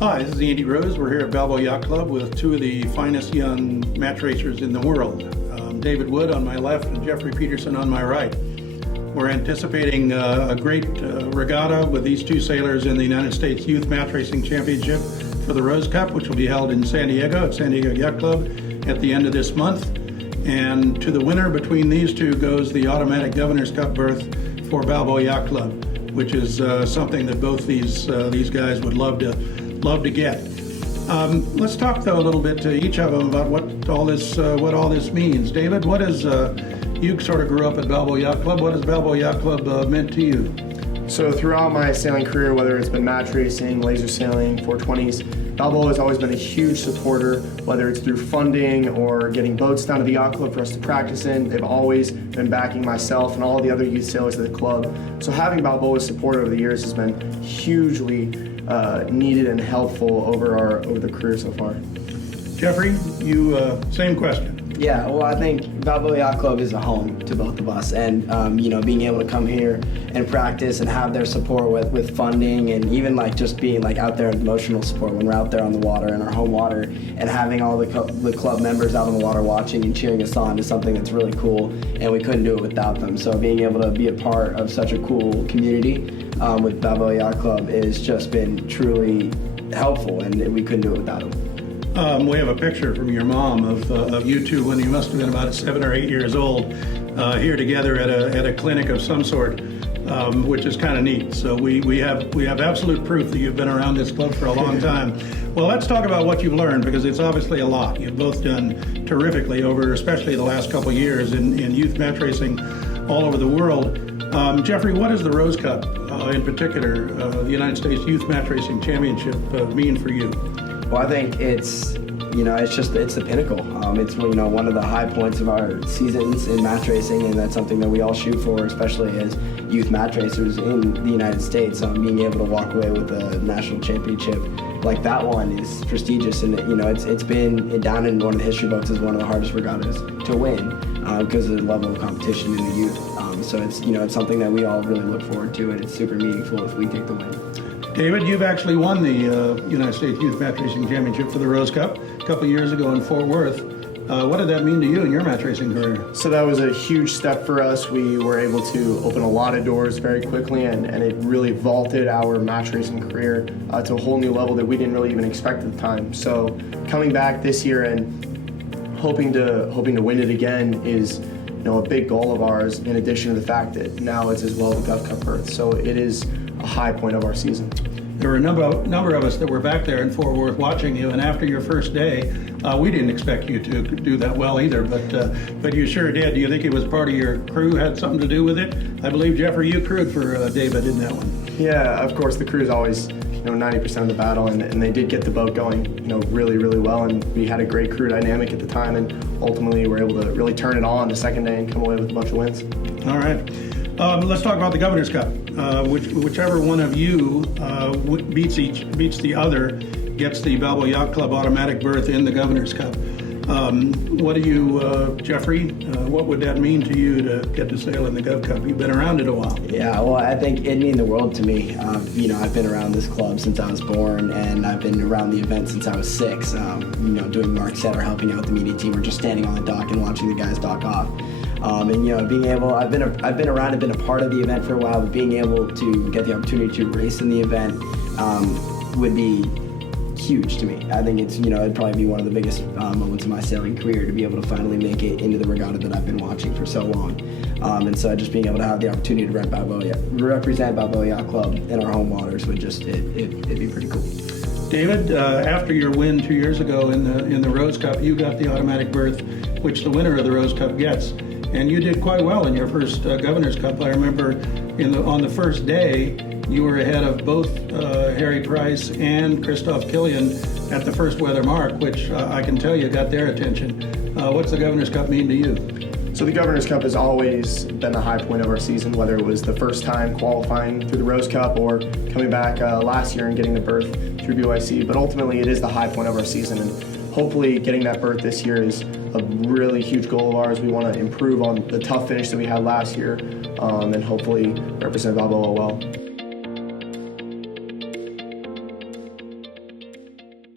Hi, this is Andy Rose. We're here at Balboa Yacht Club with two of the finest young match racers in the world. David Wood on my left and Jeffrey Petersen on my right. We're anticipating a great regatta with these two sailors in the United States Youth Match Racing Championship for the Rose Cup, which will be held in San Diego at San Diego Yacht Club at the end of this month. And to the winner between these two goes the automatic Governor's Cup berth for Balboa Yacht Club, which is something that both these guys would love to get. Let's talk though a little bit to each of them about what all this means. David, what is you sort of grew up at Balboa Yacht Club? What has Balboa Yacht Club meant to you? So throughout my sailing career, whether it's been match racing, laser sailing, 420s, Balboa has always been a huge supporter, whether it's through funding or getting boats down to the yacht club for us to practice in. They've always been backing myself and all the other youth sailors of the club. So having Balboa's support over the years has been hugely needed and helpful over the career so far. Jeffrey, you same question. Yeah, well, I think Balboa Yacht Club is a home to both of us, and being able to come here and practice and have their support with funding, and even like just being like out there, emotional support when we're out there on the water in our home water, and having all the club members out on the water watching and cheering us on is something that's really cool, and we couldn't do it without them. So being able to be a part of such a cool community with Balboa Yacht Club has just been truly helpful, and we couldn't do it without them. We have a picture from your mom of you two when you must have been about 7 or 8 years old, here together at a clinic of some sort, which is kind of neat. So we have absolute proof that you've been around this club for a long time. Well, let's talk about what you've learned, because it's obviously a lot. You've both done terrifically over, especially the last couple of years in youth match racing all over the world. Jeffrey, what does the Rose Cup, in particular, the United States Youth Match Racing Championship, mean for you? Well, I think it's the pinnacle. It's one of the high points of our seasons in match racing, and that's something that we all shoot for, especially as youth match racers in the United States. Being able to walk away with a national championship like that one is prestigious, and it's been down in one of the history books as one of the hardest regattas to win because of the level of competition in the youth. So it's something that we all really look forward to, and it's super meaningful if we take the win. David, you've actually won the United States Youth Match Racing Championship for the Rose Cup a couple years ago in Fort Worth. What did that mean to you in your match racing career? So that was a huge step for us. We were able to open a lot of doors very quickly, and it really vaulted our match racing career to a whole new level that we didn't really even expect at the time. So coming back this year and hoping to win it again is a big goal of ours, in addition to the fact that now it's as well the Gov Cup berth. So it is a high point of our season. There were a number of us that were back there in Fort Worth watching you, and after your first day, we didn't expect you to do that well either, but you sure did. Do you think it was part of your crew had something to do with it? I believe, Jeffrey, you crewed for David in that one. Yeah, of course, the crew's always 90% of the battle, and they did get the boat going really, really well, and we had a great crew dynamic at the time, and ultimately were able to really turn it on the second day and come away with a bunch of wins. All right. Let's talk about the Governor's Cup. Whichever one of you beats the other gets the Balboa Yacht Club automatic berth in the Governor's Cup. What do you, Jeffrey, what would that mean to you to get to sail in the Gov Cup? You've been around it a while. Yeah, well, I think it'd mean the world to me. I've been around this club since I was born, and I've been around the event since I was 6. Doing mark set or helping out the media team, or just standing on the dock and watching the guys dock off. Being able, I've been around and been a part of the event for a while, but being able to get the opportunity to race in the event would be huge to me. I think it'd probably be one of the biggest moments of my sailing career to be able to finally make it into the regatta that I've been watching for so long. And so just being able to have the opportunity to represent Balboa Yacht Club in our home waters would just, it'd be pretty cool. David, after your win 2 years ago in the Rose Cup, you got the automatic berth, which the winner of the Rose Cup gets. And you did quite well in your first Governor's Cup. I remember on the first day, you were ahead of both Harry Price and Christoph Killian at the first weather mark, which I can tell you got their attention. What's the Governor's Cup mean to you? So the Governor's Cup has always been the high point of our season, whether it was the first time qualifying through the Rose Cup or coming back last year and getting the berth through BYC. But ultimately, it is the high point of our season, and hopefully getting that berth this year is a really huge goal of ours. We want to improve on the tough finish that we had last year, and hopefully represent Balboa well.